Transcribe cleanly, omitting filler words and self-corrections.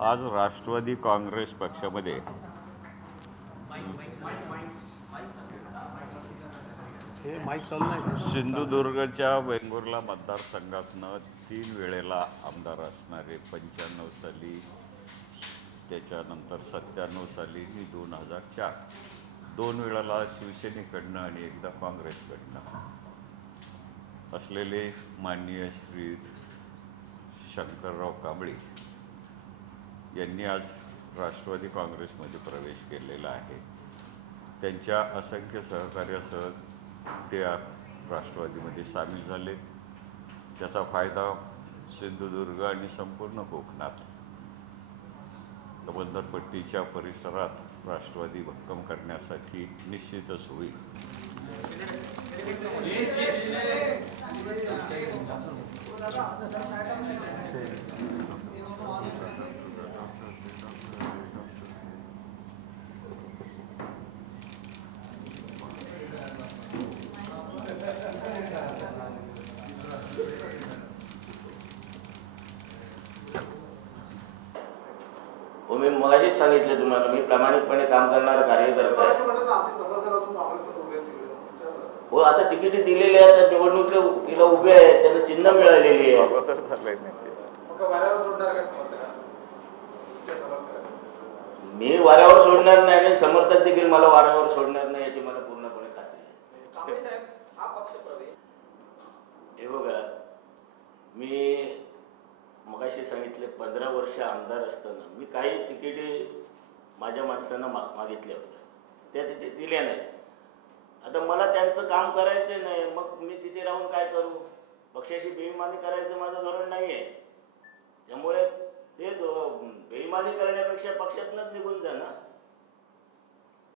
आज राष्ट्रवादी काँग्रेस पक्षामध्ये सिंधुदुर्गच्या वेंगुर्ला मतदारसंघातनं 3 वेळेला आमदार असणारे 95 साली, त्याच्यानंतर 97 साली आणि 2004 2 वेळेला शिवसेनेकडनं आणि एकदा काँग्रेसकडनं असलेले माननीय श्री शंकरराव कांबळे यांनी आज राष्ट्रवादी काँग्रेसमध्ये प्रवेश केलेला आहे। त्यांच्या असंख्य सहकार्यासह ते राष्ट्रवादीमध्ये सामील झाले। त्याचा फायदा सिंधुदुर्ग आणि संपूर्ण कोकणात बंदरपट्टीच्या परिसरात राष्ट्रवादी भक्कम करण्यासाठी निश्चितच होईल। मी मगाशीच सांगितलं तुम्हाला, मी प्रामाणिकपणे काम करणारा कार्यकर्ता आहे। हो, आता तिकीट दिलेली आहेत, निवडणुकीला उभे आहेत, त्यांना चिन्ह मिळालेली आहे। मी वाऱ्यावर सोडणार नाही आणि समर्थक देखील मला वाऱ्यावर सोडणार नाही याची मला पूर्णपणे खात्री आहे। हे बघा, मी मगाशी सांगितले 15 वर्ष आमदार असताना मी काही तिकिटे माझ्या माणसांना मागितल्या होत्या, त्या तिथे दिल्या नाही। आता मला त्यांचं काम करायचं नाही, मग मी तिथे राहून काय करू? पक्षाशी बेईमानी करायचं माझं धोरण नाही आहे। त्यामुळे ते बेईमानी करण्यापेक्षा पक्षातूनच निघून जा ना।